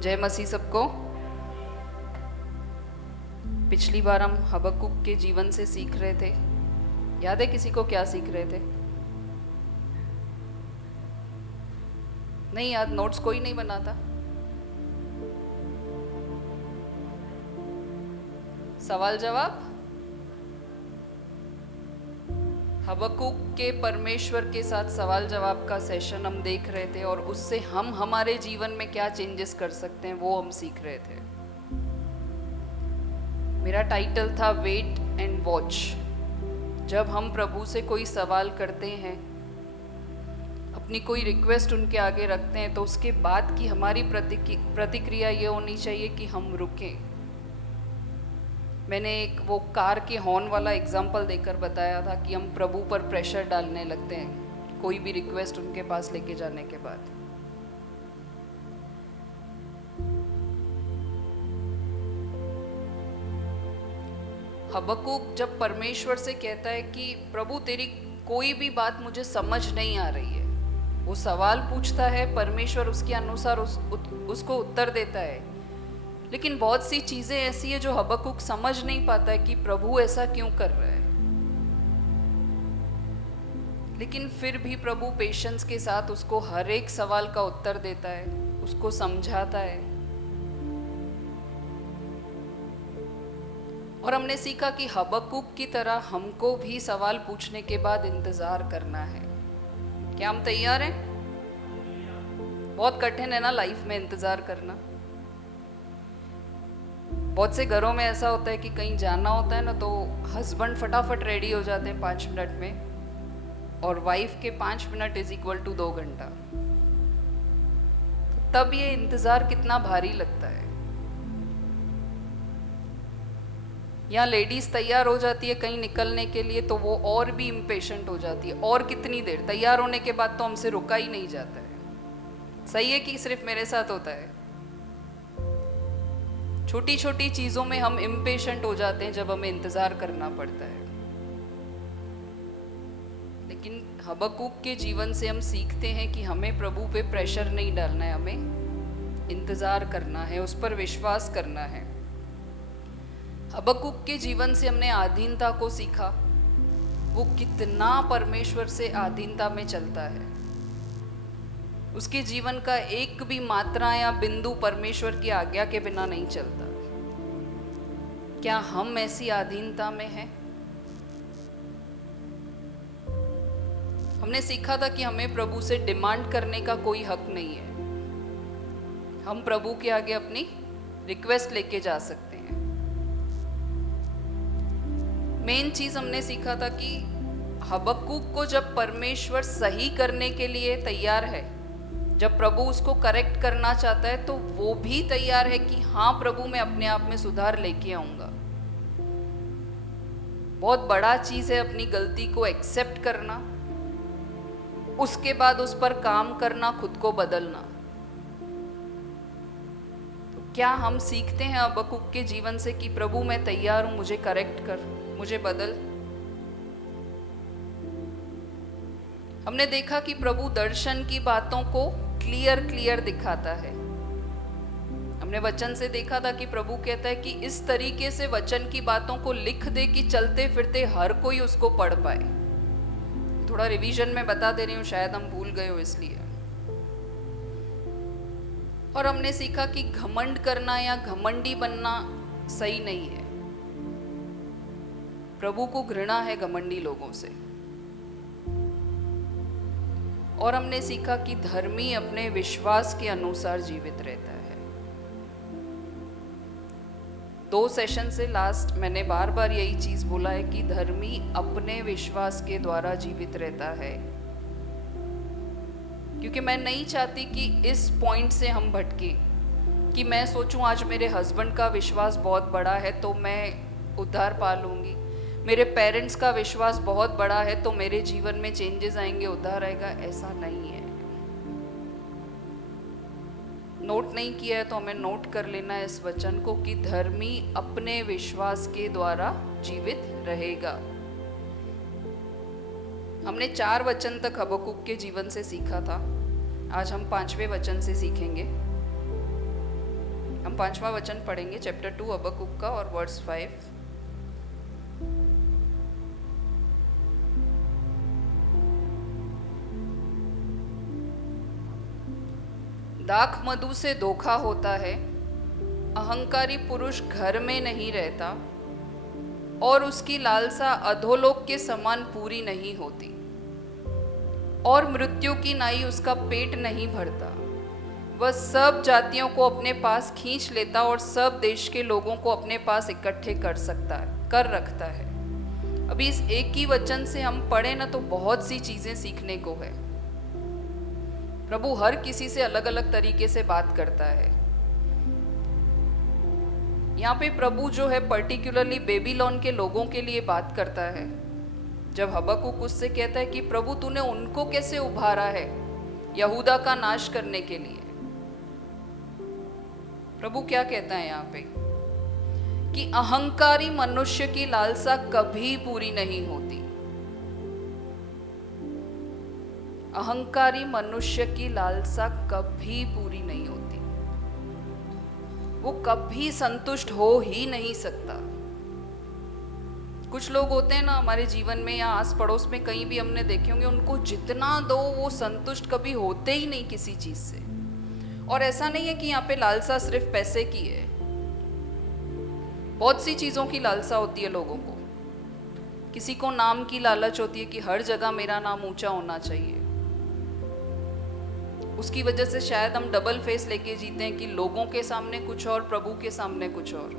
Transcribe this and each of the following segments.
जय मसीह सबको। पिछली बार हम हबक्कुक के जीवन से सीख रहे थे। याद है किसी को क्या सीख रहे थे? नहीं याद? नोट्स कोई नहीं बनाता? सवाल जवाब। हबक्कुक के परमेश्वर के साथ सवाल जवाब का सेशन हम देख रहे थे और उससे हम हमारे जीवन में क्या चेंजेस कर सकते हैं वो हम सीख रहे थे। मेरा टाइटल था वेट एंड वॉच। जब हम प्रभु से कोई सवाल करते हैं, अपनी कोई रिक्वेस्ट उनके आगे रखते हैं, तो उसके बाद की हमारी प्रतिक्रिया ये होनी चाहिए कि हम रुकें। मैंने एक वो कार के हॉर्न वाला एग्जाम्पल देकर बताया था कि हम प्रभु पर प्रेशर डालने लगते हैं कोई भी रिक्वेस्ट उनके पास लेके जाने के बाद। हबक्कुक जब परमेश्वर से कहता है कि प्रभु तेरी कोई भी बात मुझे समझ नहीं आ रही है, वो सवाल पूछता है, परमेश्वर उसके अनुसार उसको उत्तर देता है। लेकिन बहुत सी चीजें ऐसी है जो हबक्कुक समझ नहीं पाता है कि प्रभु ऐसा क्यों कर रहा है। लेकिन फिर भी प्रभु पेशेंस के साथ उसको हर एक सवाल का उत्तर देता है, उसको समझाता है। और हमने सीखा कि हबक्कुक की तरह हमको भी सवाल पूछने के बाद इंतजार करना है। क्या हम तैयार हैं? बहुत कठिन है ना लाइफ में इंतजार करना। बहुत से घरों में ऐसा होता है कि कहीं जाना होता है ना, तो हस्बैंड फटाफट रेडी हो जाते हैं 5 मिनट में, और वाइफ के 5 मिनट इज इक्वल टू 2 घंटा। तो तब ये इंतजार कितना भारी लगता है। यहाँ लेडीज तैयार हो जाती है कहीं निकलने के लिए, तो वो और भी इम्पेशेंट हो जाती है। और कितनी देर? तैयार होने के बाद तो हमसे रुका ही नहीं जाता है। सही है कि सिर्फ मेरे साथ होता है? छोटी छोटी चीजों में हम इम्पेशेंट हो जाते हैं जब हमें इंतजार करना पड़ता है। लेकिन हबक्कुक के जीवन से हम सीखते हैं कि हमें प्रभु पे प्रेशर नहीं डालना है, हमें इंतजार करना है, उस पर विश्वास करना है। हबक्कुक के जीवन से हमने अधीनता को सीखा। वो कितना परमेश्वर से अधीनता में चलता है। उसके जीवन का एक भी मात्रा या बिंदु परमेश्वर की आज्ञा के बिना नहीं चलता। क्या हम ऐसी अधीनता में हैं? हमने सीखा था कि हमें प्रभु से डिमांड करने का कोई हक नहीं है। हम प्रभु के आगे अपनी रिक्वेस्ट लेके जा सकते हैं। मेन चीज हमने सीखा था कि हबक्कुक को जब परमेश्वर सही करने के लिए तैयार है, जब प्रभु उसको करेक्ट करना चाहता है, तो वो भी तैयार है कि हाँ प्रभु मैं अपने आप में सुधार लेके आऊंगा। बहुत बड़ा चीज है अपनी गलती को एक्सेप्ट करना, उसके बाद उस पर काम करना, खुद को बदलना। तो क्या हम सीखते हैं हबक्कुक के जीवन से कि प्रभु मैं तैयार हूं, मुझे करेक्ट कर, मुझे बदल। हमने देखा कि प्रभु दर्शन की बातों को क्लियर दिखाता है। हमने वचन से देखा था कि प्रभु कहता है कि इस तरीके से वचन की बातों को लिख दे कि चलते फिरते हर कोई उसको पढ़ पाए। थोड़ा रिवीजन में बता दे रही हूँ, शायद हम भूल गए हो इसलिए। और हमने सीखा कि घमंड करना या घमंडी बनना सही नहीं है। प्रभु को घृणा है घमंडी लोगों से। और हमने सीखा कि धर्मी अपने विश्वास के अनुसार जीवित रहता है। 2 सेशन से लास्ट मैंने बार बार यही चीज बोला है कि धर्मी अपने विश्वास के द्वारा जीवित रहता है। क्योंकि मैं नहीं चाहती कि इस पॉइंट से हम भटके कि मैं सोचूं आज मेरे हस्बैंड का विश्वास बहुत बड़ा है तो मैं उद्धार पा लूंगी, मेरे पेरेंट्स का विश्वास बहुत बड़ा है तो मेरे जीवन में चेंजेस आएंगे, उद्धार आएगा। ऐसा नहीं है। नोट नहीं किया है तो हमें नोट कर लेना है इस वचन को कि धर्मी अपने विश्वास के द्वारा जीवित रहेगा। हमने 4 वचन तक हबक्कुक के जीवन से सीखा था। आज हम 5वें वचन से सीखेंगे। हम 5वां वचन पढ़ेंगे, चैप्टर 2 हबक्कुक का और वर्स 5। दाख मधु से धोखा होता है, अहंकारी पुरुष घर में नहीं रहता, और उसकी लालसा अधोलोक के समान पूरी नहीं होती, और मृत्यु की नाई उसका पेट नहीं भरता। वह सब जातियों को अपने पास खींच लेता और सब देश के लोगों को अपने पास इकट्ठे कर रखता है। अभी इस एक ही वचन से हम पढ़े ना तो बहुत सी चीजें सीखने को है। प्रभु हर किसी से अलग अलग तरीके से बात करता है। यहाँ पे प्रभु जो है पर्टिकुलरली बेबीलोन के लोगों के लिए बात करता है। जब हबक्कुक उससे कहता है कि प्रभु तूने उनको कैसे उभारा है यहूदा का नाश करने के लिए, प्रभु क्या कहता है यहाँ पे कि अहंकारी मनुष्य की लालसा कभी पूरी नहीं होती। अहंकारी मनुष्य की लालसा कभी पूरी नहीं होती, वो कभी संतुष्ट हो ही नहीं सकता। कुछ लोग होते हैं ना हमारे जीवन में या आस पड़ोस में कहीं भी हमने देखे होंगे, उनको जितना दो वो संतुष्ट कभी होते ही नहीं किसी चीज से। और ऐसा नहीं है कि यहाँ पे लालसा सिर्फ पैसे की है, बहुत सी चीजों की लालसा होती है लोगों को। किसी को नाम की लालच होती है कि हर जगह मेरा नाम ऊंचा होना चाहिए। उसकी वजह से शायद हम डबल फेस लेके जीते हैं कि लोगों के सामने कुछ और, प्रभु के सामने कुछ और।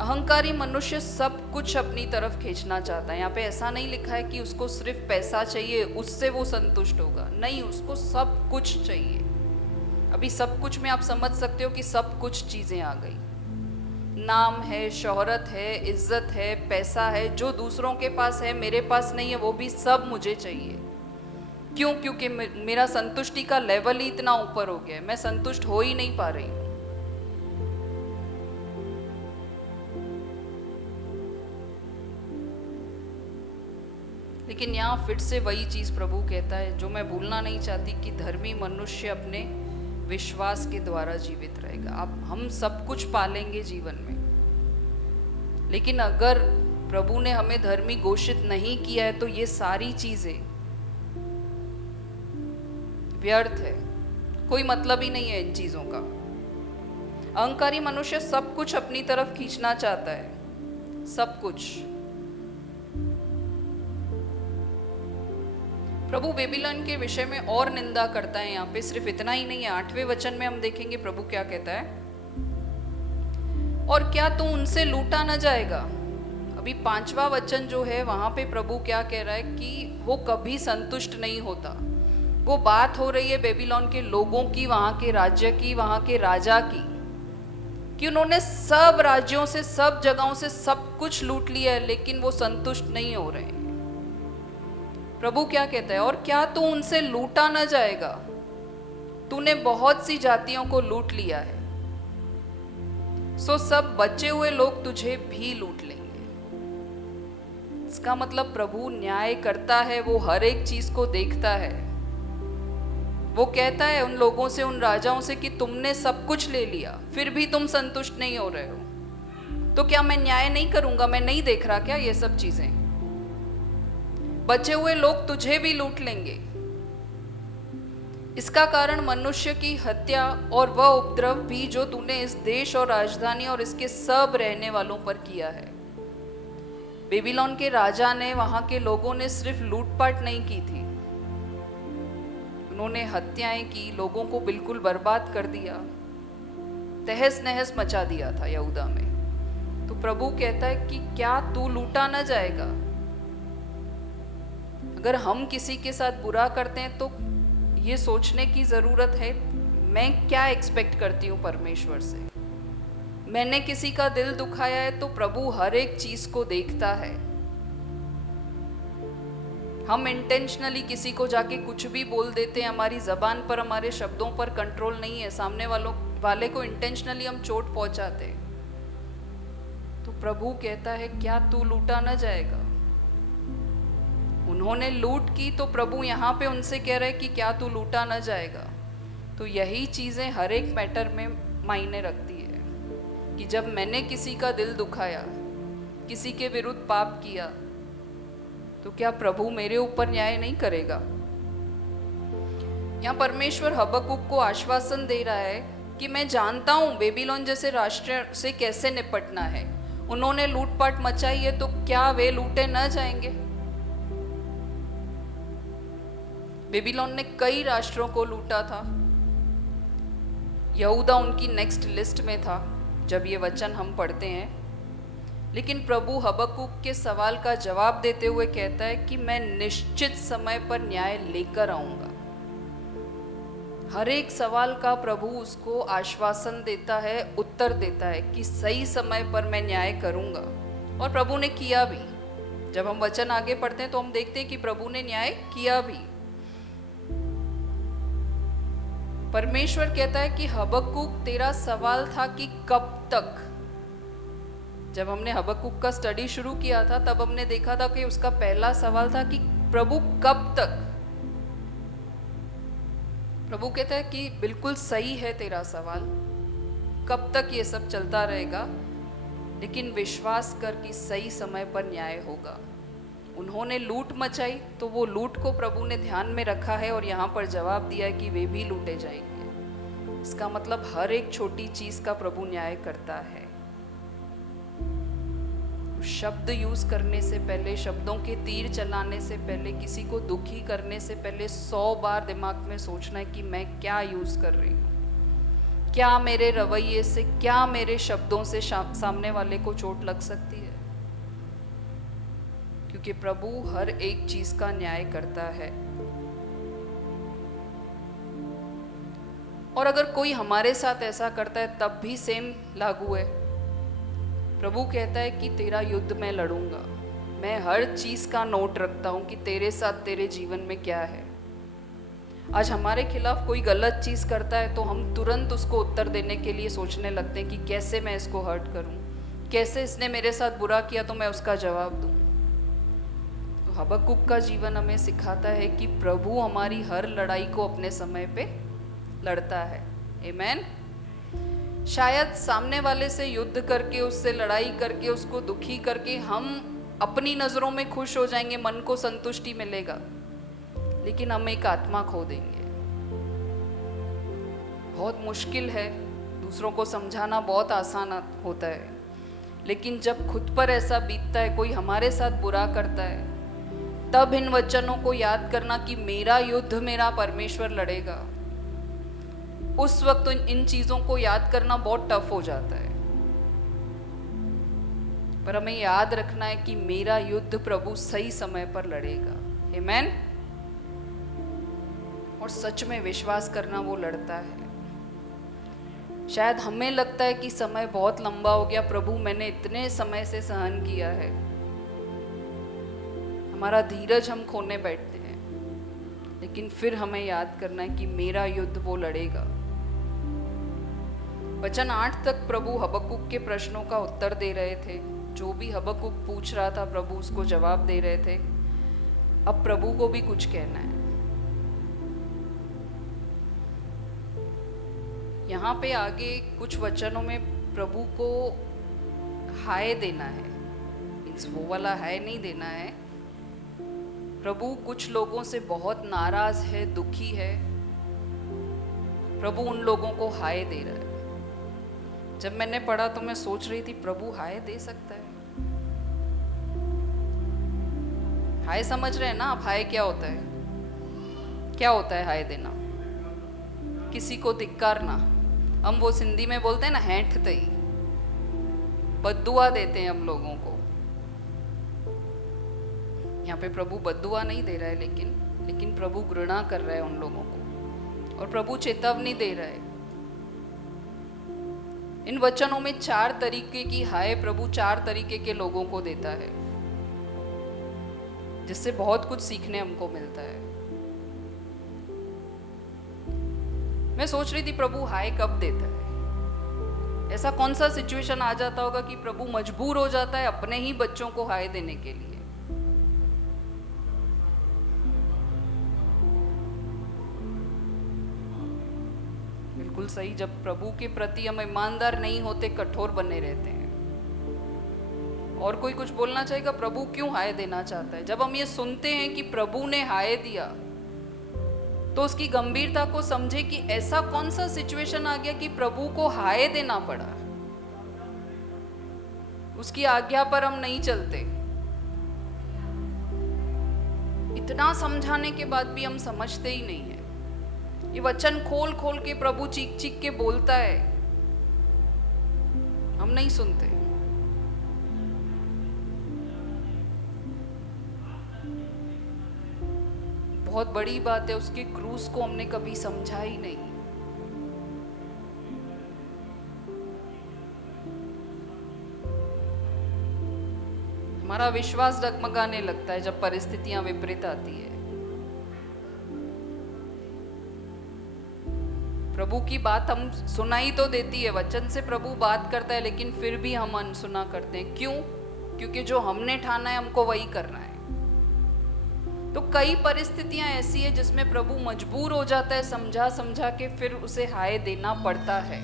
अहंकारी मनुष्य सब कुछ अपनी तरफ खींचना चाहता है। यहाँ पे ऐसा नहीं लिखा है कि उसको सिर्फ पैसा चाहिए उससे वो संतुष्ट होगा, नहीं, उसको सब कुछ चाहिए। अभी सब कुछ में आप समझ सकते हो कि सब कुछ चीजें आ गई। नाम है, शोहरत है, इज्जत है, पैसा है, जो दूसरों के पास है मेरे पास नहीं है, वो भी सब मुझे चाहिए। क्यों? क्योंकि मेरा संतुष्टि का लेवल ही इतना ऊपर हो गया है, मैं संतुष्ट हो ही नहीं पा रही हूं। लेकिन यहाँ फिर से वही चीज प्रभु कहता है जो मैं भूलना नहीं चाहती कि धर्मी मनुष्य अपने विश्वास के द्वारा जीवित रहेगा। हम सब कुछ पालेंगे जीवन में, लेकिन अगर प्रभु ने हमें धर्मी घोषित नहीं किया है तो ये सारी चीजें व्यर्थ है, कोई मतलब ही नहीं है इन चीजों का। अहंकारी मनुष्य सब कुछ अपनी तरफ खींचना चाहता है, सब कुछ। प्रभु बेबीलोन के विषय में और निंदा करता है यहाँ पे। सिर्फ इतना ही नहीं है, 8वें वचन में हम देखेंगे प्रभु क्या कहता है, और क्या तू उनसे लूटा न जाएगा। अभी 5वां वचन जो है वहां पे प्रभु क्या कह रहा है कि वो कभी संतुष्ट नहीं होता। वो बात हो रही है बेबीलोन के लोगों की, वहां के राज्य की, वहां के राजा की, कि उन्होंने सब राज्यों से, सब जगहों से सब कुछ लूट लिया है, लेकिन वो संतुष्ट नहीं हो रहे हैं। प्रभु क्या कहता है, और क्या तू उनसे लूटा न जाएगा। तूने बहुत सी जातियों को लूट लिया है, सो सब बचे हुए लोग तुझे भी लूट लेंगे। इसका मतलब प्रभु न्याय करता है, वो हर एक चीज को देखता है। वो कहता है उन लोगों से, उन राजाओं से कि तुमने सब कुछ ले लिया फिर भी तुम संतुष्ट नहीं हो रहे हो, तो क्या मैं न्याय नहीं करूंगा? मैं नहीं देख रहा क्या ये सब चीजें? बचे हुए लोग तुझे भी लूट लेंगे। इसका कारण मनुष्य की हत्या और वह उपद्रव भी जो तूने इस देश और राजधानी और इसके सब रहने वालों पर किया है। बेबीलोन के राजा ने, वहां के लोगों ने सिर्फ लूटपाट नहीं की थी, उन्होंने हत्याएं की, लोगों को बिल्कुल बर्बाद कर दिया, तहस नहस मचा दिया था यहूदा में। तो प्रभु कहता है कि क्या तू लूटा न जाएगा। अगर हम किसी के साथ बुरा करते हैं तो ये सोचने की जरूरत है, मैं क्या एक्सपेक्ट करती हूँ परमेश्वर से। मैंने किसी का दिल दुखाया है तो प्रभु हर एक चीज को देखता है। हम इंटेंशनली किसी को जाके कुछ भी बोल देते हैं, हमारी जबान पर, हमारे शब्दों पर कंट्रोल नहीं है, सामने वाले को इंटेंशनली हम चोट पहुंचाते हैं। तो प्रभु कहता है क्या तू लूटा न जाएगा। उन्होंने लूट की तो प्रभु यहाँ पे उनसे कह रहे कि क्या तू लूटा न जाएगा। तो यही चीज़ें हर एक मैटर में मायने रखती है कि जब मैंने किसी का दिल दुखाया, किसी के विरुद्ध पाप किया, तो क्या प्रभु मेरे ऊपर न्याय नहीं करेगा। यहाँ परमेश्वर हबक्कुक को आश्वासन दे रहा है कि मैं जानता हूं बेबीलोन जैसे राष्ट्र से कैसे निपटना है। उन्होंने लूटपाट मचाई है तो क्या वे लूटे न जाएंगे। बेबीलोन ने कई राष्ट्रों को लूटा था। यहूदा उनकी नेक्स्ट लिस्ट में था जब ये वचन हम पढ़ते हैं। लेकिन प्रभु हबक्कुक के सवाल का जवाब देते हुए कहता है कि मैं निश्चित समय पर न्याय लेकर आऊंगा। हर एक सवाल का प्रभु उसको आश्वासन देता है, उत्तर देता है कि सही समय पर मैं न्याय करूंगा। और प्रभु ने किया भी। जब हम वचन आगे पढ़ते हैं तो हम देखते हैं कि प्रभु ने न्याय किया भी। परमेश्वर कहता है कि हबक्कुक तेरा सवाल था कि कब तक। जब हमने हबक्कुक का स्टडी शुरू किया था तब हमने देखा था कि उसका पहला सवाल था कि प्रभु कब तक। प्रभु कहता है कि बिल्कुल सही है तेरा सवाल, कब तक ये सब चलता रहेगा, लेकिन विश्वास कर कि सही समय पर न्याय होगा। उन्होंने लूट मचाई तो वो लूट को प्रभु ने ध्यान में रखा है और यहाँ पर जवाब दिया है कि वे भी लूटे जाएंगे। इसका मतलब हर एक छोटी चीज का प्रभु न्याय करता है। शब्द यूज करने से पहले, शब्दों के तीर चलाने से पहले, किसी को दुखी करने से पहले 100 बार दिमाग में सोचना है कि मैं क्या यूज कर रही हूँ, क्या मेरे रवैये से, क्या मेरे शब्दों से सामने वाले को चोट लग सकती है। क्योंकि प्रभु हर एक चीज का न्याय करता है। और अगर कोई हमारे साथ ऐसा करता है तब भी सेम लागू है। प्रभु कहता है कि तेरा युद्ध मैं लड़ूंगा। मैं हर चीज का नोट रखता हूं कि तेरे साथ तेरे जीवन में क्या है। आज हमारे खिलाफ कोई गलत चीज करता है तो हम तुरंत उसको उत्तर देने के लिए सोचने लगते हैं कि कैसे मैं इसको हर्ट करूं, कैसे इसने मेरे साथ बुरा किया तो मैं उसका जवाब दूं। तो हबक्कुक का जीवन हमें सिखाता है कि प्रभु हमारी हर लड़ाई को अपने समय पे लड़ता है। आमीन। शायद सामने वाले से युद्ध करके, उससे लड़ाई करके, उसको दुखी करके हम अपनी नजरों में खुश हो जाएंगे, मन को संतुष्टि मिलेगा, लेकिन हम एक आत्मा खो देंगे। बहुत मुश्किल है, दूसरों को समझाना बहुत आसान होता है, लेकिन जब खुद पर ऐसा बीतता है, कोई हमारे साथ बुरा करता है, तब इन वचनों को याद करना कि मेरा युद्ध मेरा परमेश्वर लड़ेगा। उस वक्त इन चीजों को याद करना बहुत टफ हो जाता है, पर हमें याद रखना है कि मेरा युद्ध प्रभु सही समय पर लड़ेगा। आमीन। और सच में विश्वास करना वो लड़ता है। शायद हमें लगता है कि समय बहुत लंबा हो गया, प्रभु मैंने इतने समय से सहन किया है। हमारा धीरज हम खोने बैठते हैं, लेकिन फिर हमें याद करना है कि मेरा युद्ध वो लड़ेगा। वचन 8 तक प्रभु हबक्कुक के प्रश्नों का उत्तर दे रहे थे। जो भी हबक्कुक पूछ रहा था प्रभु उसको जवाब दे रहे थे। अब प्रभु को भी कुछ कहना है। यहाँ पे आगे कुछ वचनों में प्रभु को हाय देना है, वो वाला हाय नहीं देना है। प्रभु कुछ लोगों से बहुत नाराज है, दुखी है। प्रभु उन लोगों को हाय दे रहा है। जब मैंने पढ़ा तो मैं सोच रही थी प्रभु हाय दे सकता है। हाय समझ रहे हैं ना आप? हाय क्या होता है? क्या होता है हाय देना? किसी को धिक्कारना। हम वो सिंधी में बोलते हैं ना, हैंठ तई, बद्दुआ देते हैं हम लोगों को। यहाँ पे प्रभु बद्दुआ नहीं दे रहा है, लेकिन प्रभु घृणा कर रहा है उन लोगों को, और प्रभु चेतावनी दे रहा है। इन वचनों में 4 तरीके की हाय प्रभु 4 तरीके के लोगों को देता है, जिससे बहुत कुछ सीखने हमको मिलता है। मैं सोच रही थी प्रभु हाय कब देता है। ऐसा कौन सा सिचुएशन आ जाता होगा कि प्रभु मजबूर हो जाता है अपने ही बच्चों को हाय देने के लिए। बिल्कुल सही। जब प्रभु के प्रति हम ईमानदार नहीं होते, कठोर बने रहते हैं। और कोई कुछ बोलना चाहेगा, प्रभु क्यों हाय देना चाहता है? जब हम ये सुनते हैं कि प्रभु ने हाय दिया, तो उसकी गंभीरता को समझे कि ऐसा कौन सा सिचुएशन आ गया कि प्रभु को हाय देना पड़ा। उसकी आज्ञा पर हम नहीं चलते। इतना समझाने के बाद भी हम समझते ही नहीं है। ये वचन खोल खोल के प्रभु चीख चीख के बोलता है, हम नहीं सुनते। बहुत बड़ी बात है, उसके क्रूस को हमने कभी समझा ही नहीं। हमारा विश्वास डगमगाने लगता है जब परिस्थितियां विपरीत आती है। प्रभु की बात हम सुनाई तो देती है, वचन से प्रभु बात करता है, लेकिन फिर भी हम अनसुना करते हैं। क्यों? क्योंकि जो हमने ठाना है हमको वही करना है। तो कई परिस्थितियां ऐसी है जिसमें प्रभु मजबूर हो जाता है, समझा समझा के फिर उसे हाय देना पड़ता है।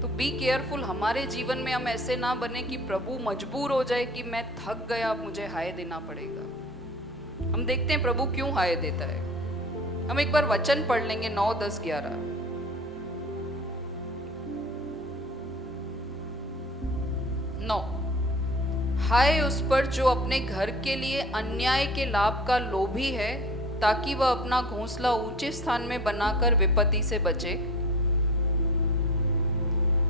तो बी केयरफुल, हमारे जीवन में हम ऐसे ना बने कि प्रभु मजबूर हो जाए कि मैं थक गया, अब मुझे हाय देना पड़ेगा। हम देखते हैं प्रभु क्यों हाय देता है। हम एक बार वचन पढ़ लेंगे 9, 10, 11। 9, हाय उस पर जो अपने घर के लिए अन्याय के लाभ का लोभी है, ताकि वह अपना घोंसला ऊंचे स्थान में बनाकर विपत्ति से बचे।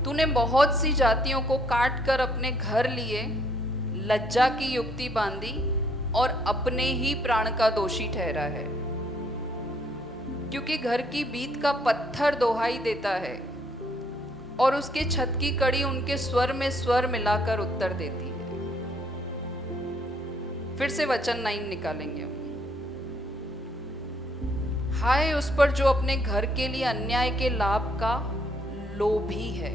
तूने बहुत सी जातियों को काट कर अपने घर लिए, लज्जा की युक्ति बांधी और अपने ही प्राण का दोषी ठहरा है। क्योंकि घर की बीत का पत्थर दोहाई देता है और उसके छत की कड़ी उनके स्वर में स्वर मिलाकर उत्तर देती है। फिर से वचन 9 निकालेंगे हम। हाय उस पर जो अपने घर के लिए अन्याय के लाभ का लोभी है।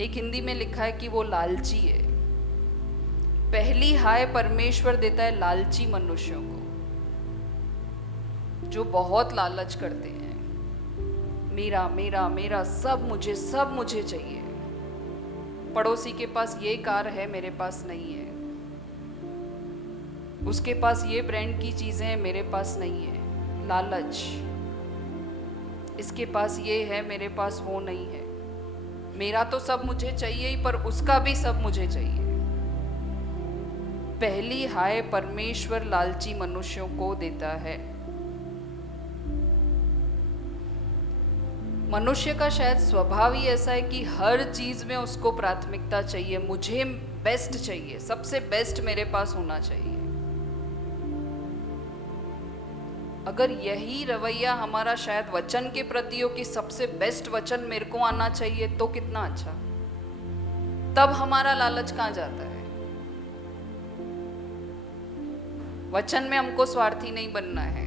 एक हिंदी में लिखा है कि वो लालची है। पहली हाय परमेश्वर देता है लालची मनुष्यों को, जो बहुत लालच करते हैं। मेरा मेरा मेरा, सब मुझे चाहिए। पड़ोसी के पास ये कार है, मेरे पास नहीं है। उसके पास ये ब्रांड की चीजें हैं, मेरे पास नहीं है। लालच। इसके पास ये है, मेरे पास वो नहीं है। मेरा तो सब मुझे चाहिए ही, पर उसका भी सब मुझे चाहिए। पहली हाय परमेश्वर लालची मनुष्यों को देता है। मनुष्य का शायद स्वभाव ही ऐसा है कि हर चीज में उसको प्राथमिकता चाहिए। मुझे बेस्ट चाहिए, सबसे बेस्ट मेरे पास होना चाहिए। अगर यही रवैया हमारा शायद वचन के प्रति हो कि सबसे बेस्ट वचन मेरे को आना चाहिए, तो कितना अच्छा। तब हमारा लालच कहाँ जाता है। वचन में हमको स्वार्थी नहीं बनना है।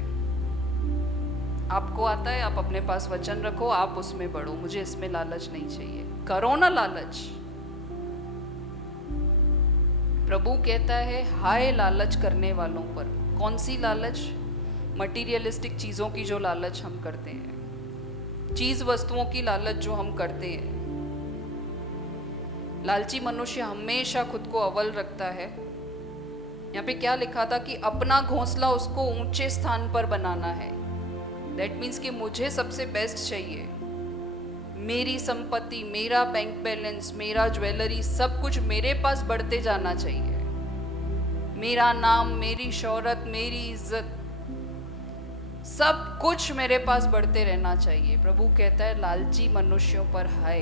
आपको आता है, आप अपने पास वचन रखो, आप उसमें बढ़ो। मुझे इसमें लालच नहीं चाहिए। करो ना लालच। प्रभु कहता है हाय लालच करने वालों पर। कौन सी लालच? मटीरियलिस्टिक चीजों की जो लालच हम करते हैं, चीज वस्तुओं की लालच जो हम करते हैं। लालची मनुष्य हमेशा खुद को अव्वल रखता है। यहाँ पे क्या लिखा था कि अपना घोंसला उसको ऊंचे स्थान पर बनाना है। दैट मीन्स कि मुझे सबसे बेस्ट चाहिए। मेरी संपत्ति, मेरा बैंक बैलेंस, मेरा ज्वेलरी, सब कुछ मेरे पास बढ़ते जाना चाहिए। मेरा नाम, मेरी शोहरत, मेरी इज्जत, सब कुछ मेरे पास बढ़ते रहना चाहिए। प्रभु कहता है लालची मनुष्यों पर हाय।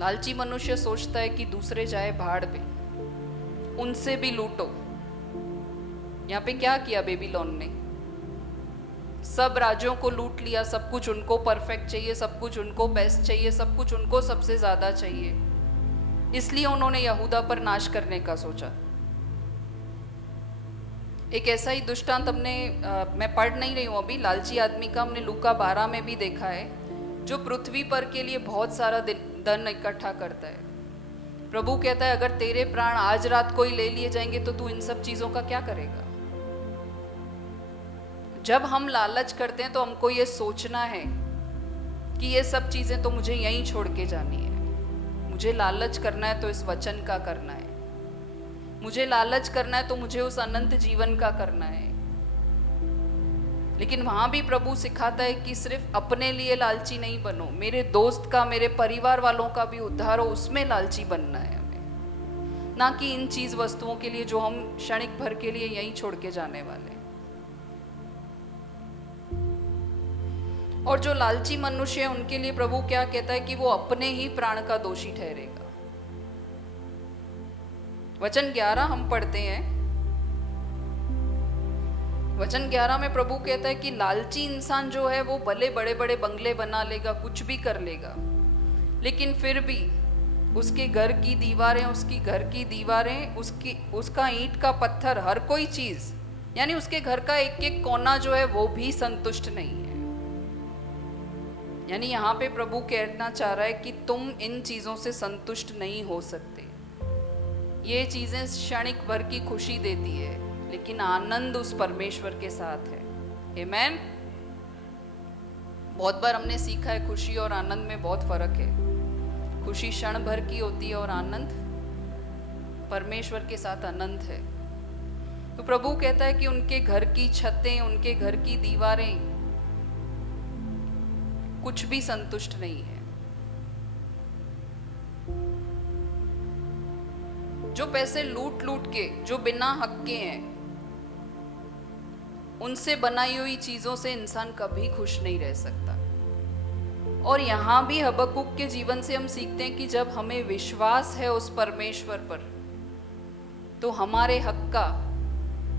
लालची मनुष्य सोचता है कि दूसरे जाए भाड़ में, उनसे भी लूटो। यहाँ पे क्या किया बेबीलोन ने? सब राज्यों को लूट लिया। सब कुछ उनको परफेक्ट चाहिए, सब कुछ उनको बेस्ट चाहिए, सब कुछ उनको सबसे ज्यादा चाहिए। इसलिए उन्होंने यहूदा पर नाश करने का सोचा। एक ऐसा ही दृष्टांत हमने मैं पढ़ नहीं रही हूँ अभी, लालची आदमी का हमने लूका 12 में भी देखा है, जो पृथ्वी पर के लिए बहुत सारा धन इकट्ठा करता है। प्रभु कहता है अगर तेरे प्राण आज रात को ही ले लिए जाएंगे तो तू इन सब चीजों का क्या करेगा? जब हम लालच करते हैं तो हमको ये सोचना है कि ये सब चीजें तो मुझे यहीं छोड़ के जानी है। मुझे लालच करना है तो इस वचन का करना है, मुझे लालच करना है तो मुझे उस अनंत जीवन का करना है। लेकिन वहां भी प्रभु सिखाता है कि सिर्फ अपने लिए लालची नहीं बनो, मेरे दोस्त का, मेरे परिवार वालों का भी उद्धार हो, उसमें लालची बनना है हमें, ना कि इन चीज वस्तुओं के लिए जो हम क्षणिक भर के लिए यहीं छोड़ के जाने वाले हैं। और जो लालची मनुष्य है उनके लिए प्रभु क्या कहता है कि वो अपने ही प्राण का दोषी ठहरेगा। वचन 11 हम पढ़ते हैं। वचन 11 में प्रभु कहता है कि लालची इंसान जो है वो भले बड़े बड़े बंगले बना लेगा, कुछ भी कर लेगा, लेकिन फिर भी उसके घर की दीवारें, उसकी घर की दीवारें, उसका ईंट का पत्थर, हर कोई चीज, यानी उसके घर का एक एक कोना जो है वो भी संतुष्ट नहीं है। यानी यहाँ पे प्रभु कहना चाह रहा है कि तुम इन चीजों से संतुष्ट नहीं हो सकते। ये चीजें क्षणिक भर की खुशी देती है, लेकिन आनंद उस परमेश्वर के साथ है। आमेन। बहुत बार हमने सीखा है खुशी और आनंद में बहुत फर्क है। खुशी क्षण भर की होती है और आनंद परमेश्वर के साथ अनंत है। तो प्रभु कहता है कि उनके घर की छतें, उनके घर की दीवारें कुछ भी संतुष्ट नहीं है। जो पैसे लूट लूट के, जो बिना हक के हैं, उनसे बनाई हुई चीजों से इंसान कभी खुश नहीं रह सकता। और यहां भी हबक्कुक के जीवन से हम सीखते हैं कि जब हमें विश्वास है उस परमेश्वर पर, तो हमारे हक का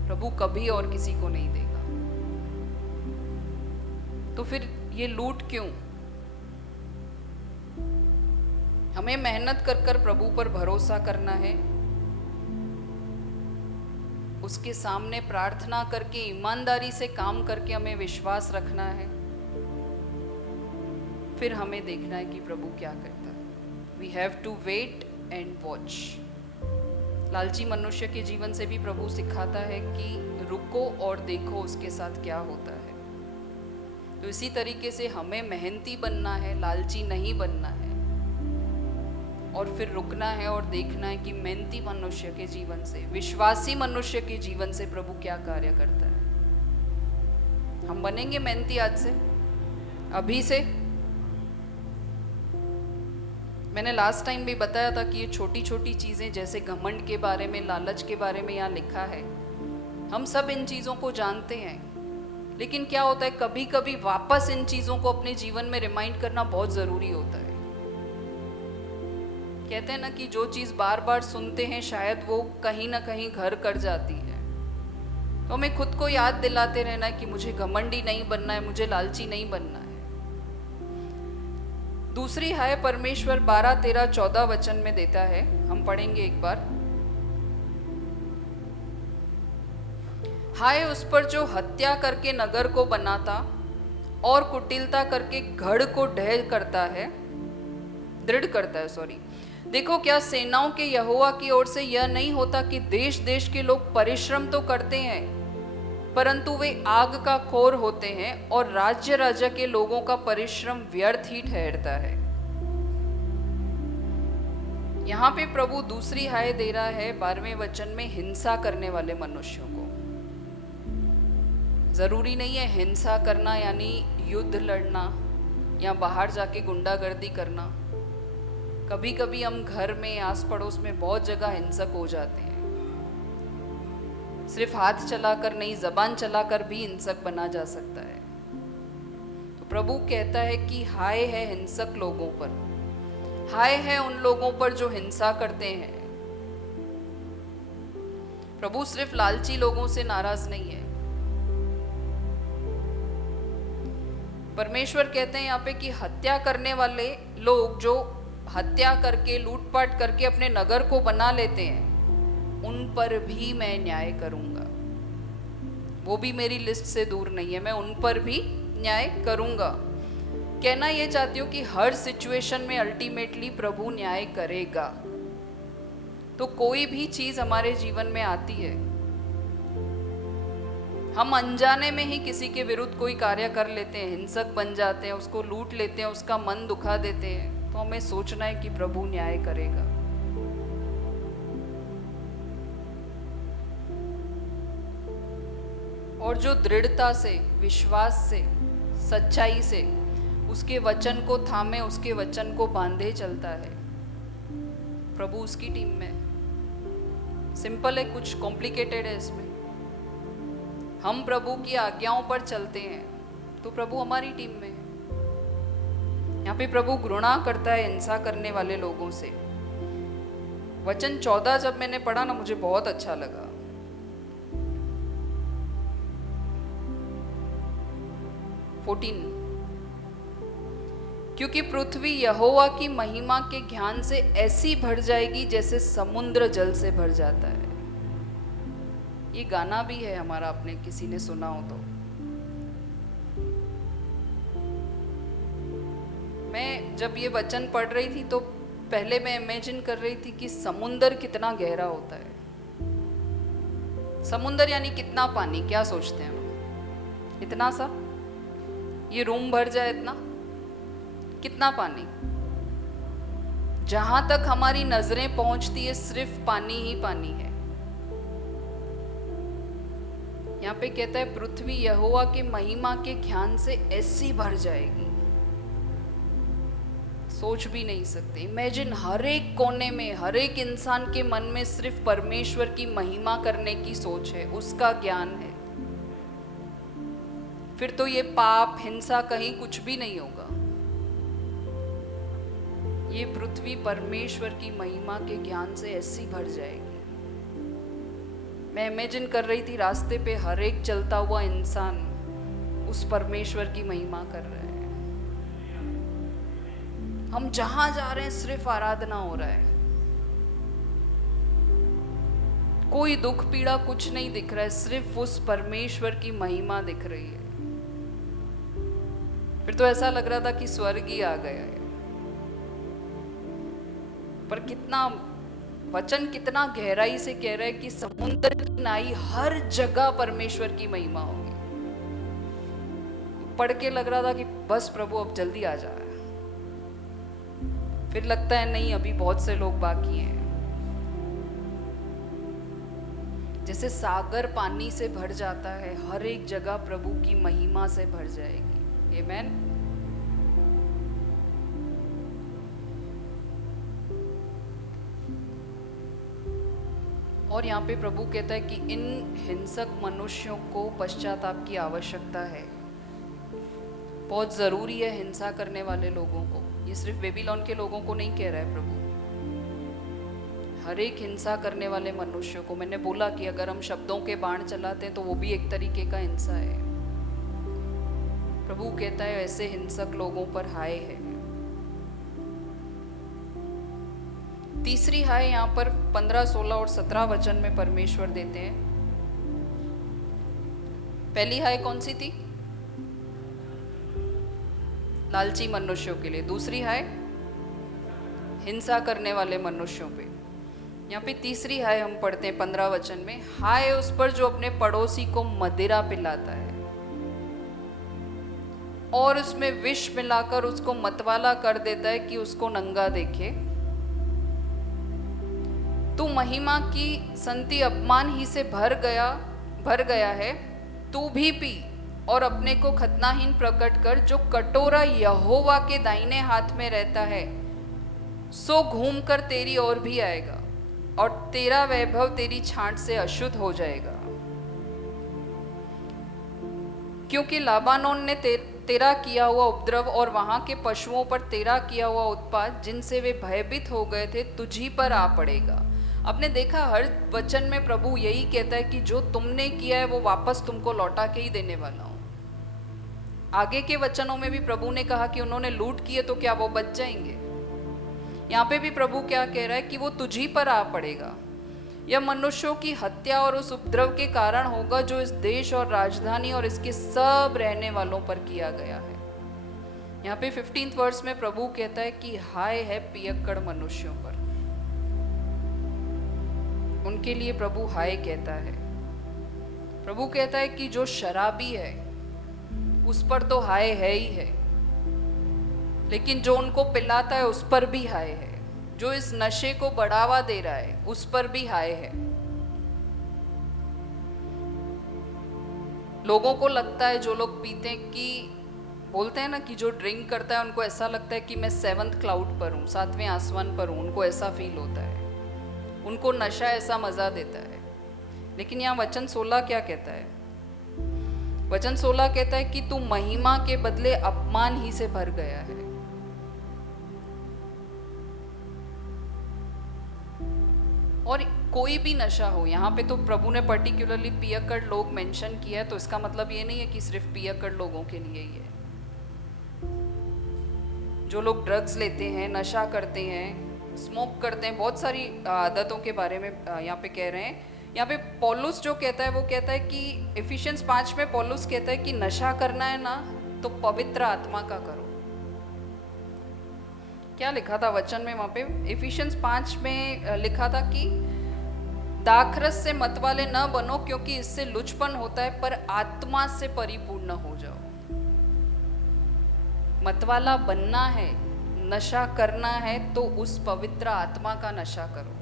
प्रभु कभी और किसी को नहीं देगा। तो फिर ये लूट क्यों? हमें मेहनत कर कर प्रभु पर भरोसा करना है, उसके सामने प्रार्थना करके, ईमानदारी से काम करके हमें विश्वास रखना है। फिर हमें देखना है कि प्रभु क्या करता है। We have to wait and watch. लालची मनुष्य के जीवन से भी प्रभु सिखाता है कि रुको और देखो उसके साथ क्या होता है। तो इसी तरीके से हमें मेहनती बनना है, लालची नहीं बनना है, और फिर रुकना है और देखना है कि मेहनती मनुष्य के जीवन से, विश्वासी मनुष्य के जीवन से प्रभु क्या कार्य करता है। हम बनेंगे मेहनती आज से, अभी से। मैंने लास्ट टाइम भी बताया था कि ये छोटी छोटी चीजें, जैसे घमंड के बारे में, लालच के बारे में यहाँ लिखा है, हम सब इन चीजों को जानते हैं, लेकिन क्या होता है कभी कभी वापस इन चीजों को अपने जीवन में रिमाइंड करना बहुत जरूरी होता है। कहते हैं ना कि जो चीज बार बार सुनते हैं शायद वो कहीं ना कहीं घर कर जाती है। तो हमें खुद को याद दिलाते रहना है कि मुझे घमंडी नहीं बनना है, मुझे लालची नहीं बनना है। दूसरी हाय परमेश्वर 12, 13, 14 वचन में देता है, हम पढ़ेंगे एक बार। हाय उस पर जो हत्या करके नगर को बनाता और कुटिलता करके गढ़ को दृढ़ करता है। देखो क्या सेनाओं के यहोवा की ओर से यह नहीं होता कि देश देश के लोग परिश्रम तो करते हैं, परंतु वे आग का खोर होते हैं, और राज्य राज्य के लोगों का परिश्रम व्यर्थ ही ठहरता है। यहाँ पे प्रभु दूसरी हाय दे रहा है 12वें वचन में, हिंसा करने वाले मनुष्यों को। जरूरी नहीं है हिंसा करना यानी युद्ध लड़ना या बाहर जाके गुंडागर्दी करना। कभी कभी हम घर में, आस पड़ोस में बहुत जगह हिंसक हो जाते हैं। सिर्फ हाथ चलाकर नहीं, जबान चलाकर भी हिंसक बना जा सकता है। तो प्रभु कहता है कि हाय है हिंसक लोगों पर, हाय है उन लोगों पर जो हिंसा करते हैं। प्रभु सिर्फ लालची लोगों से नाराज नहीं है। परमेश्वर कहते हैं यहाँ पे कि हत्या करने वाले लोग जो हत्या करके, लूटपाट करके अपने नगर को बना लेते हैं, उन पर भी मैं न्याय करूंगा। वो भी मेरी लिस्ट से दूर नहीं है, मैं उन पर भी न्याय करूंगा। कहना ये चाहती हूँ कि हर सिचुएशन में अल्टीमेटली प्रभु न्याय करेगा। तो कोई भी चीज हमारे जीवन में आती है, हम अनजाने में ही किसी के विरुद्ध कोई कार्य कर लेते हैं, हिंसक बन जाते हैं, उसको लूट लेते हैं, उसका मन दुखा देते हैं, तो हमें सोचना है कि प्रभु न्याय करेगा। और जो दृढ़ता से, विश्वास से, सच्चाई से उसके वचन को थामे, उसके वचन को बांधे चलता है, प्रभु उसकी टीम में। सिंपल है, कुछ कॉम्प्लिकेटेड है इसमें। हम प्रभु की आज्ञाओं पर चलते हैं तो प्रभु हमारी टीम में है। यहाँ पे प्रभु घृणा करता है हिंसा करने वाले लोगों से। वचन 14 जब मैंने पढ़ा ना, मुझे बहुत अच्छा लगा। क्योंकि पृथ्वी यहोवा की महिमा के ज्ञान से ऐसी भर जाएगी जैसे समुद्र जल से भर जाता है। ये गाना भी है हमारा, आपने किसी ने सुना हो तो। मैं जब ये वचन पढ़ रही थी तो पहले मैं इमेजिन कर रही थी कि समुंदर कितना गहरा होता है। समुंदर यानी कितना पानी, क्या सोचते हैं हम? इतना सा, ये रूम भर जाए इतना, कितना पानी? जहां तक हमारी नजरें पहुंचती है सिर्फ पानी ही पानी है। यहाँ पे कहता है पृथ्वी यहोवा के महिमा के ज्ञान से ऐसी भर जाएगी, सोच भी नहीं सकते। इमेजिन, हर एक कोने में, हर एक इंसान के मन में सिर्फ परमेश्वर की महिमा करने की सोच है, उसका ज्ञान है। फिर तो ये पाप, हिंसा कहीं कुछ भी नहीं होगा। ये पृथ्वी परमेश्वर की महिमा के ज्ञान से ऐसी भर जाएगी। मैं इमेजिन कर रही थी रास्ते पे हर एक चलता हुआ इंसान उस परमेश्वर की महिमा कर रहा है। हम जहां जा रहे हैं सिर्फ आराधना हो रहा है, कोई दुख पीड़ा कुछ नहीं दिख रहा है, सिर्फ उस परमेश्वर की महिमा दिख रही है। फिर तो ऐसा लग रहा था कि स्वर्ग ही आ गया है। पर कितना वचन, कितना गहराई से कह रहा है कि समुद्र की नाई हर जगह परमेश्वर की महिमा होगी। पढ़ के लग रहा था कि बस प्रभु अब जल्दी आ जा। फिर लगता है नहीं, अभी बहुत से लोग बाकी हैं। जैसे सागर पानी से भर जाता है, हर एक जगह प्रभु की महिमा से भर जाएगी। आमेन। और यहाँ पे प्रभु कहता है कि इन हिंसक मनुष्यों को पश्चाताप की आवश्यकता है। बहुत जरूरी है हिंसा करने वाले लोगों को। ये सिर्फ बेबीलोन के लोगों को नहीं कह रहा है प्रभु, हर एक हिंसा करने वाले मनुष्यों को। मैंने बोला कि अगर हम शब्दों के बाण चलाते हैं तो वो भी एक तरीके का हिंसा है। प्रभु कहता है ऐसे हिंसक लोगों पर हाय है। तीसरी हाय यहाँ पर 15, 16 और 17 वचन में परमेश्वर देते हैं। पहली हाय कौन सी थी? लालची मनुष्यों के लिए। दूसरी हाय हिंसा करने वाले मनुष्यों पे। यहाँ पे तीसरी हाय हम पढ़ते हैं 15 वचन में, हाय उस पर जो अपने पड़ोसी को मदिरा पिलाता है और उसमें विष मिलाकर उसको मतवाला कर देता है कि उसको नंगा देखे। तू महिमा की संति अपमान ही से भर गया है, तू भी पी और अपने को खतनाहीन प्रकट कर। जो कटोरा यहोवा के दाहिने हाथ में रहता है सो घूम कर तेरी ओर भी आएगा और तेरा वैभव तेरी छांट से अशुद्ध हो जाएगा। क्योंकि लाबानोन ने तेरा किया हुआ उपद्रव और वहां के पशुओं पर तेरा किया हुआ उत्पात, जिनसे वे भयभीत हो गए थे, तुझी पर आ पड़ेगा। आपने देखा हर वचन में प्रभु यही कहता है कि जो तुमने किया है वो वापस तुमको लौटा के ही देने वाला हूं। आगे के वचनों में भी प्रभु ने कहा कि उन्होंने लूट किए तो क्या वो बच जाएंगे? यहाँ पे भी प्रभु क्या कह रहा है कि वो तुझी पर आ पड़ेगा। यह मनुष्यों की हत्या और उस उपद्रव के कारण होगा जो इस देश और राजधानी और इसके सब रहने वालों पर किया गया है। यहाँ पे 15th वर्स में प्रभु कहता है कि हाय है पियक्कड़ मनुष्यों पर। उनके लिए प्रभु हाय कहता है। प्रभु कहता है कि जो शराबी है उस पर तो हाय है ही है, लेकिन जो उनको पिलाता है उस पर भी हाय है, जो इस नशे को बढ़ावा दे रहा है उस पर भी हाय है। लोगों को लगता है, जो लोग पीते हैं, कि बोलते हैं ना कि जो ड्रिंक करता है उनको ऐसा लगता है कि मैं 7th क्लाउड पर हूँ, 7वें आसमान पर हूँ, उनको ऐसा फील होता है, उनको नशा ऐसा मजा देता है। लेकिन यहाँ वचन 16 क्या कहता है? वचन 16 कहता है कि तू महिमा के बदले अपमान ही से भर गया है। और कोई भी नशा हो, यहाँ पे तो प्रभु ने पर्टिकुलरली पियक्कड़ लोग मेंशन किया है, तो इसका मतलब ये नहीं है कि सिर्फ पियक्कड़ लोगों के लिए ही है। जो लोग ड्रग्स लेते हैं, नशा करते हैं, स्मोक करते हैं, बहुत सारी आदतों के बारे में यहाँ पे कह रहे हैं। यहाँ पे पौलुस जो कहता है वो कहता है कि इफिशियंस 5 में पौलुस कहता है कि नशा करना है ना तो पवित्र आत्मा का करो। क्या लिखा था वचन में? वहाँ पे इफिशियंस 5 में लिखा था कि दाखरस से मतवाले न बनो, क्योंकि इससे लुचपन होता है, पर आत्मा से परिपूर्ण हो जाओ। मतवाला बनना है, नशा करना है, तो उस पवित्र आत्मा का नशा करो।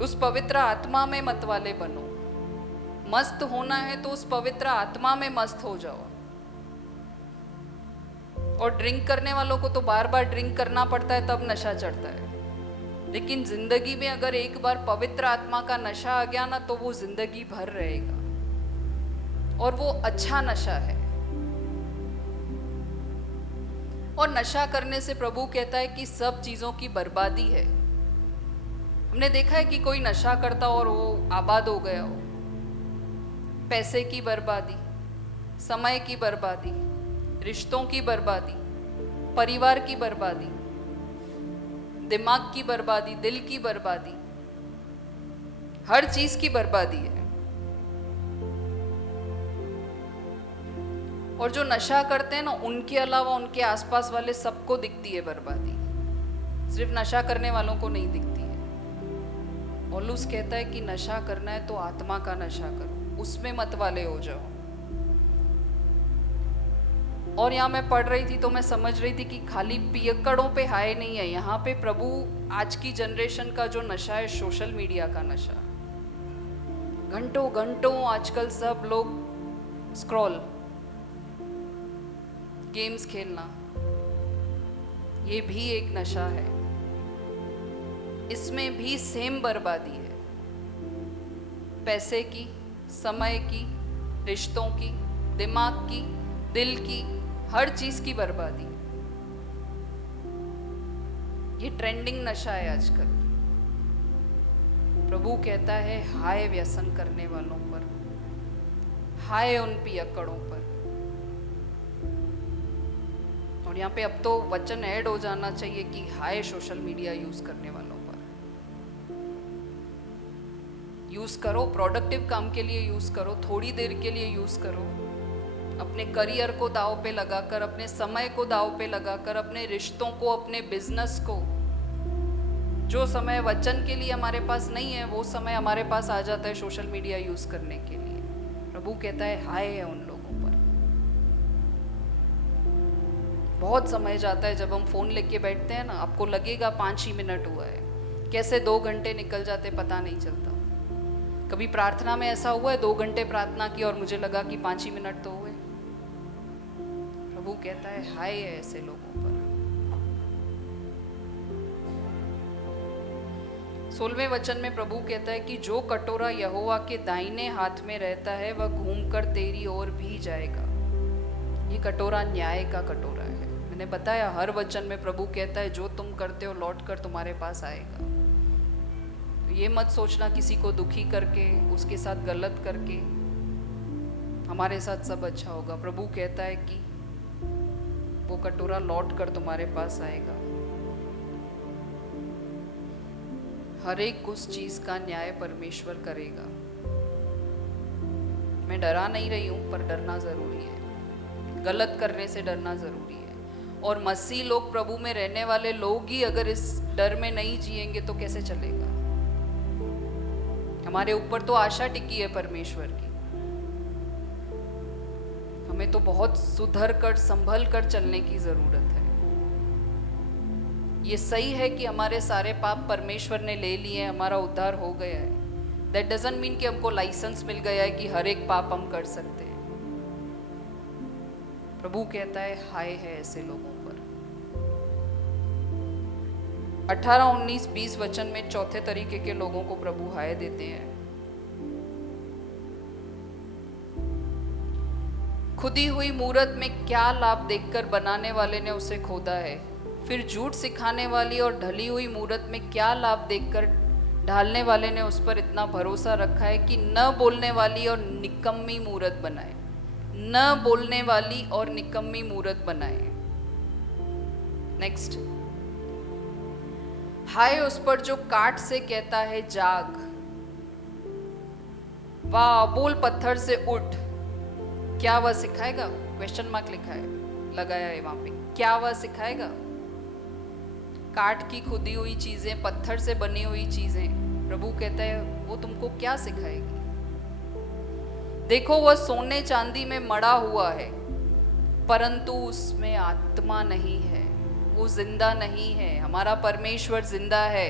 उस पवित्र आत्मा में मतवाले बनो। मस्त होना है तो उस पवित्र आत्मा में मस्त हो जाओ। और ड्रिंक करने वालों को तो बार बार ड्रिंक करना पड़ता है, तब नशा चढ़ता है। लेकिन जिंदगी में अगर एक बार पवित्र आत्मा का नशा आ गया ना, तो वो जिंदगी भर रहेगा, और वो अच्छा नशा है। और नशा करने से प्रभु कहता है कि सब चीजों की बर्बादी है। हमने देखा है कि कोई नशा करता और वो आबाद हो गया हो। पैसे की बर्बादी, समय की बर्बादी, रिश्तों की बर्बादी, परिवार की बर्बादी, दिमाग की बर्बादी, दिल की बर्बादी, हर चीज की बर्बादी है। और जो नशा करते हैं ना, उनके अलावा उनके आसपास वाले सबको दिखती है बर्बादी, सिर्फ नशा करने वालों को नहीं दिखती है। पौलुस कहता है कि नशा करना है तो आत्मा का नशा करो, उसमें मत वाले हो जाओ। और यहाँ मैं पढ़ रही थी तो मैं समझ रही थी कि खाली पियक्कड़ों पे हाय नहीं है, यहाँ पे प्रभु आज की जनरेशन का जो नशा है, सोशल मीडिया का नशा। घंटों घंटों आजकल सब लोग स्क्रॉल, गेम्स खेलना, ये भी एक नशा है। इसमें भी सेम बर्बादी है, पैसे की, समय की, रिश्तों की, दिमाग की, दिल की, हर चीज की बर्बादी। ये ट्रेंडिंग नशा है आजकल। प्रभु कहता है हाय व्यसन करने वालों पर, हाय उन पियक्कड़ों पर। और यहाँ पे अब तो वचन ऐड हो जाना चाहिए कि हाय सोशल मीडिया यूज करने वालों पर। यूज करो, प्रोडक्टिव काम के लिए यूज करो, थोड़ी देर के लिए यूज करो, अपने करियर को दांव पे लगाकर, अपने समय को दांव पे लगाकर, अपने रिश्तों को, अपने बिजनेस को। जो समय वचन के लिए हमारे पास नहीं है, वो समय हमारे पास आ जाता है सोशल मीडिया यूज करने के लिए। प्रभु कहता है हाय है उन लोगों पर। बहुत समय जाता है जब हम फोन लेके बैठते हैं ना, आपको लगेगा 5 ही मिनट हुआ है, कैसे 2 घंटे निकल जाते पता नहीं चलता। कभी प्रार्थना में ऐसा हुआ है 2 घंटे प्रार्थना की और मुझे लगा कि 5 ही मिनट तो हुए। प्रभु कहता है हाय है ऐसे लोगों पर। 16वें वचन में प्रभु कहता है कि जो कटोरा यहोवा के दाहिने हाथ में रहता है वह घूमकर तेरी ओर भी जाएगा। ये कटोरा न्याय का कटोरा है। मैंने बताया हर वचन में प्रभु कहता है जो तुम करते हो लौट कर तुम्हारे पास आएगा। तो ये मत सोचना किसी को दुखी करके, उसके साथ गलत करके हमारे साथ सब अच्छा होगा। प्रभु कहता है कि वो कटोरा लौट कर तुम्हारे पास आएगा। हर एक उस चीज का न्याय परमेश्वर करेगा। मैं डरा नहीं रही हूं, पर डरना जरूरी है। गलत करने से डरना जरूरी है। और मसीह लोग, प्रभु में रहने वाले लोग ही अगर इस डर में नहीं जिएंगे तो कैसे चलेगा? हमारे ऊपर तो आशा टिकी है परमेश्वर की, हमें तो बहुत सुधर कर संभल कर चलने की जरूरत है। ये सही है कि हमारे सारे पाप परमेश्वर ने ले लिए, हमारा उद्धार हो गया है। दैट डजंट मीन कि हमको लाइसेंस मिल गया है कि हर एक पाप हम कर सकते हैं। प्रभु कहता है हाय है ऐसे लोगों पर। 18, 19, 20 वचन में चौथे तरीके के लोगों को प्रभु हाय देते हैं। खुदी हुई मूरत में क्या लाभ देखकर बनाने वाले ने उसे खोदा है, फिर झूठ सिखाने वाली और ढली हुई मूरत में क्या लाभ देखकर ढालने वाले ने उस पर इतना भरोसा रखा है कि न बोलने वाली और निकम्मी मूरत बनाए, न बोलने वाली और निकम्मी मूरत बनाए। नेक्स्ट, हाय उस पर जो काट से कहता है जाग, वाह बोल पत्थर से उठ। क्या वह सिखाएगा? क्वेश्चन मार्क लिखा है, लगाया है वहां पे। क्या वह सिखाएगा? काट की खुदी हुई चीजें, पत्थर से बनी हुई चीजें, प्रभु कहता है वो तुमको क्या सिखाएगी? देखो वह सोने चांदी में मड़ा हुआ है, परंतु उसमें आत्मा नहीं है, वो जिंदा नहीं है। हमारा परमेश्वर जिंदा है,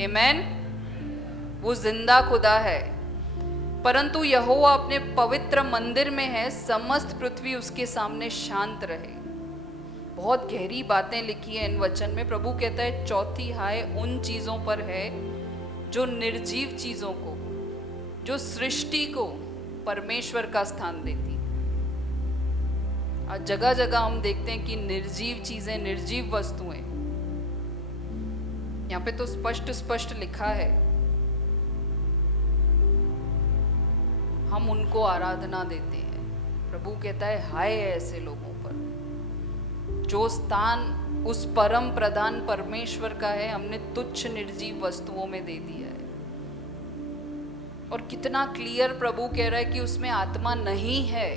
आमेन। वो जिंदा खुदा है। परंतु यहोवा अपने पवित्र मंदिर में है, समस्त पृथ्वी उसके सामने शांत रहे। बहुत गहरी बातें लिखी है इन वचन में। प्रभु कहता है चौथी हाय उन चीजों पर है जो निर्जीव चीजों को, जो सृष्टि को परमेश्वर का स्थान देती। आज जगह जगह हम देखते हैं कि निर्जीव चीजें, निर्जीव वस्तुएं, यहाँ पे तो स्पष्ट स्पष्ट लिखा है हम उनको आराधना देते हैं। प्रभु कहता है हाय ऐसे लोगों पर। जो स्थान उस परम प्रधान परमेश्वर का है, हमने तुच्छ निर्जीव वस्तुओं में दे दिया है। और कितना क्लियर प्रभु कह रहा है कि उसमें आत्मा नहीं है।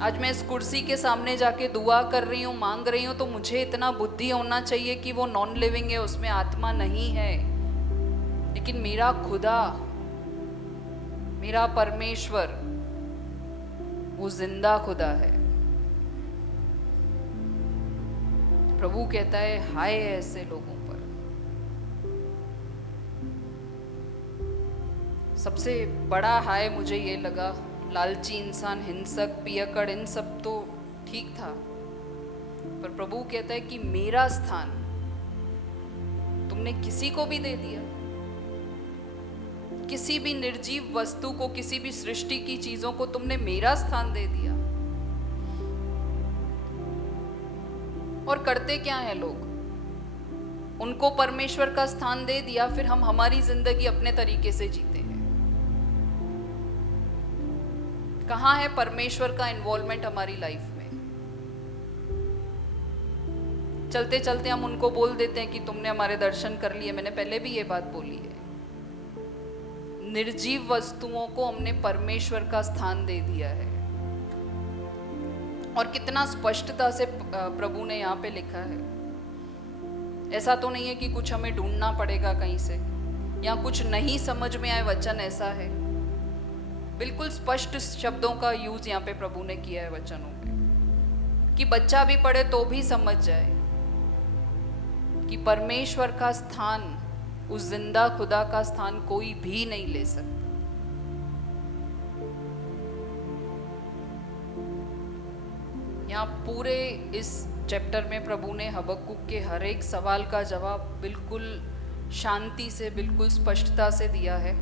आज मैं इस कुर्सी के सामने जाके दुआ कर रही हूँ, मांग रही हूँ, तो मुझे इतना बुद्धि होना चाहिए कि वो नॉन लिविंग है, उसमें आत्मा नहीं है। लेकिन मेरा खुदा, मेरा परमेश्वर, वो जिंदा खुदा है। प्रभु कहता है हाय ऐसे लोगों पर। सबसे बड़ा हाय मुझे ये लगा, लालची इंसान, हिंसक, पियक्कड़, इन सब तो ठीक था, पर प्रभु कहता है कि मेरा स्थान तुमने किसी को भी दे दिया। किसी भी निर्जीव वस्तु को, किसी भी सृष्टि की चीजों को तुमने मेरा स्थान दे दिया। और करते क्या है लोग? उनको परमेश्वर का स्थान दे दिया, फिर हम हमारी जिंदगी अपने तरीके से जीते हैं। कहाँ है परमेश्वर का इन्वॉल्वमेंट हमारी लाइफ में? चलते चलते हम उनको बोल देते हैं कि तुमने हमारे दर्शन कर लिए। मैंने पहले भी ये बात बोली है, निर्जीव वस्तुओं को हमने परमेश्वर का स्थान दे दिया है। और कितना स्पष्टता से प्रभु ने यहाँ पे लिखा है। ऐसा तो नहीं है कि कुछ हमें ढूंढना पड़ेगा कहीं से, या कुछ नहीं समझ में आए वचन, ऐसा है। बिल्कुल स्पष्ट शब्दों का यूज यहाँ पे प्रभु ने किया है वचनों में, कि बच्चा भी पढ़े तो भी समझ जाए कि परमेश्वर का स्थान, उस जिंदा खुदा का स्थान कोई भी नहीं ले सकता। यहाँ पूरे इस चैप्टर में प्रभु ने हबक्कुक के हर एक सवाल का जवाब बिल्कुल शांति से, बिल्कुल स्पष्टता से दिया है।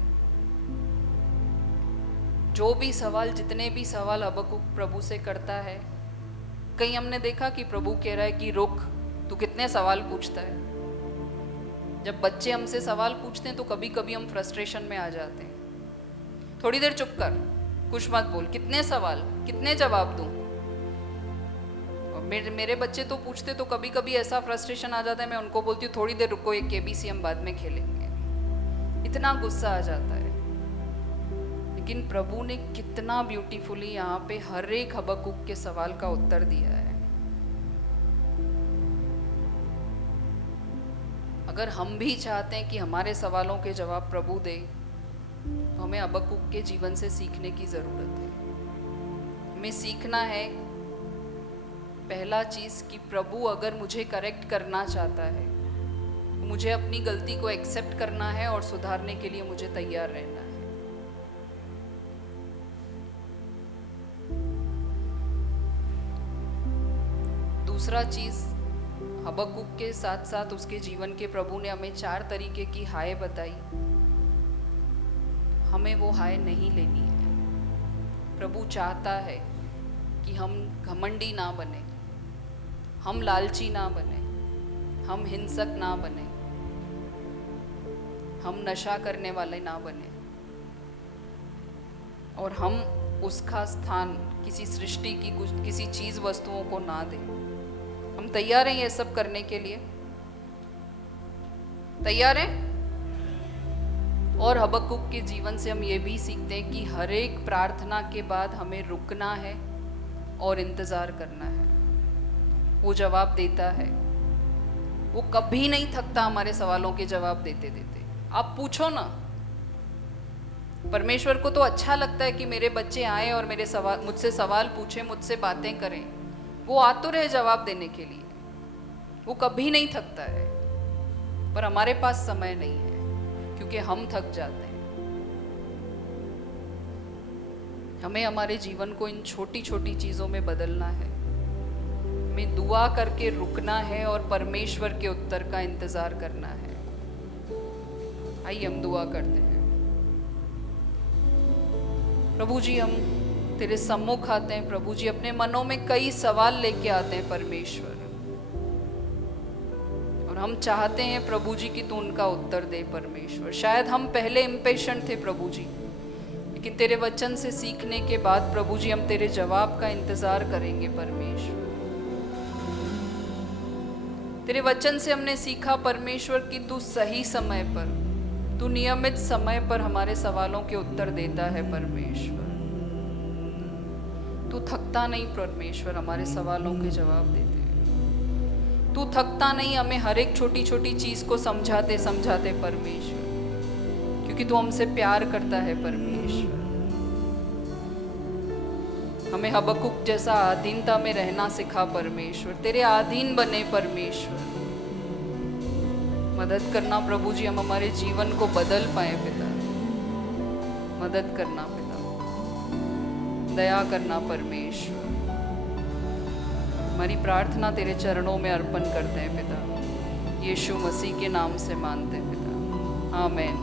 जो भी सवाल, जितने भी सवाल हबक्कुक प्रभु से करता है, कहीं हमने देखा कि प्रभु कह रहा है कि रुक, तू कितने सवाल पूछता है। जब बच्चे हमसे सवाल पूछते हैं तो कभी कभी हम फ्रस्ट्रेशन में आ जाते हैं। थोड़ी देर चुप कर, कुछ मत बोल, कितने सवाल, कितने जवाब दूं। और मेरे बच्चे तो पूछते तो कभी कभी ऐसा फ्रस्ट्रेशन आ जाता है, मैं उनको बोलती हूँ थोड़ी देर रुको, एक केबीसी हम बाद में खेलेंगे। इतना गुस्सा आ जाता है। लेकिन प्रभु ने कितना ब्यूटीफुली यहाँ पे हर एक हबक्कुक के सवाल का उत्तर दिया है। अगर हम भी चाहते हैं कि हमारे सवालों के जवाब प्रभु दे, तो हमें हबक्कुक के जीवन से सीखने की ज़रूरत है। हमें सीखना है पहला चीज़ कि प्रभु अगर मुझे करेक्ट करना चाहता है, मुझे अपनी गलती को एक्सेप्ट करना है और सुधारने के लिए मुझे तैयार रहना है। दूसरा चीज़, हबक्कुक के साथ साथ उसके जीवन के प्रभु ने हमें 4 तरीके की हाय बताई। हमें वो हाय नहीं लेनी है। प्रभु चाहता है कि हम घमंडी ना बने, हम लालची ना बने, हम हिंसक ना बने, हम नशा करने वाले ना बने, और हम उसका स्थान किसी सृष्टि की किसी चीज़ वस्तुओं को ना दें। हम तैयार हैं ये सब करने के लिए? तैयार हैं? और हबक्कुक के जीवन से हम ये भी सीखते हैं कि हर एक प्रार्थना के बाद हमें रुकना है और इंतज़ार करना है। वो जवाब देता है, वो कभी नहीं थकता हमारे सवालों के जवाब देते देते। आप पूछो ना, परमेश्वर को तो अच्छा लगता है कि मेरे बच्चे आए और मुझसे सवाल पूछें, मुझसे बातें करें। वो आतुर है जवाब देने के लिए, वो कभी नहीं थकता है। पर हमारे पास समय नहीं है क्योंकि हम थक जाते हैं। हमें हमारे जीवन को इन छोटी छोटी चीज़ों में बदलना है। हमें दुआ करके रुकना है और परमेश्वर के उत्तर का इंतज़ार करना है। आइए हम दुआ करते हैं। प्रभु जी, हम तेरे सम्मुख आते हैं। प्रभु जी, अपने मनों में कई सवाल लेके आते हैं परमेश्वर, और हम चाहते हैं प्रभु जी कि तू उनका उत्तर दे परमेश्वर। शायद हम पहले इम्पेशेंट थे प्रभु जी, लेकिन तेरे वचन से सीखने के बाद प्रभु जी हम तेरे जवाब का इंतजार करेंगे परमेश्वर। तेरे वचन से हमने सीखा परमेश्वर कि तू सही समय पर, तू नियमित समय पर हमारे सवालों के उत्तर देता है परमेश्वर। तू थकता नहीं परमेश्वर हमारे सवालों के जवाब देते। तू थकता नहीं हमें हर एक छोटी छोटी चीज़ को समझाते समझाते परमेश्वर, क्योंकि तू हमसे प्यार करता है परमेश्वर। हमें हबक्कुक जैसा अधीनता में रहना सिखा परमेश्वर, तेरे अधीन बने परमेश्वर। मदद करना प्रभु जी, हम हमारे जीवन को बदल पाए पिता। मदद करना पिता, दया करना परमेश्वर। हमारी प्रार्थना तेरे चरणों में अर्पण करते हैं पिता, यीशु मसीह के नाम से मांगते हैं पिता, आमीन।